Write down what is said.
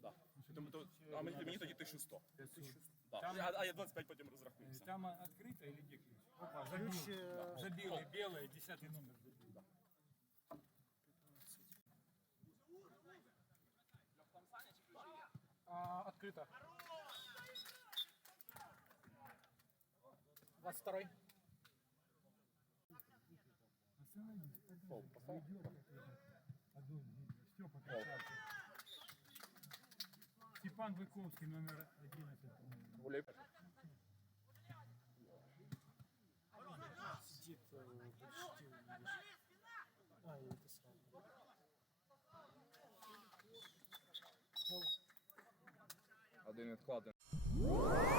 Да. Тому то, а мені, мені тоді 1100. 1100. Да. Там- А, а я 25 потім розрахуюся. Там открыто или где ключ? Опа, забил. Ключ, э, Забил, белый, десятый номер забил. А, открыто. 22 Фол, поставив? Степа красавчик. Степан Быковский, номер 11. Гуляй. сидит почти видишь. А, я это сам. Гол. Один відкладений.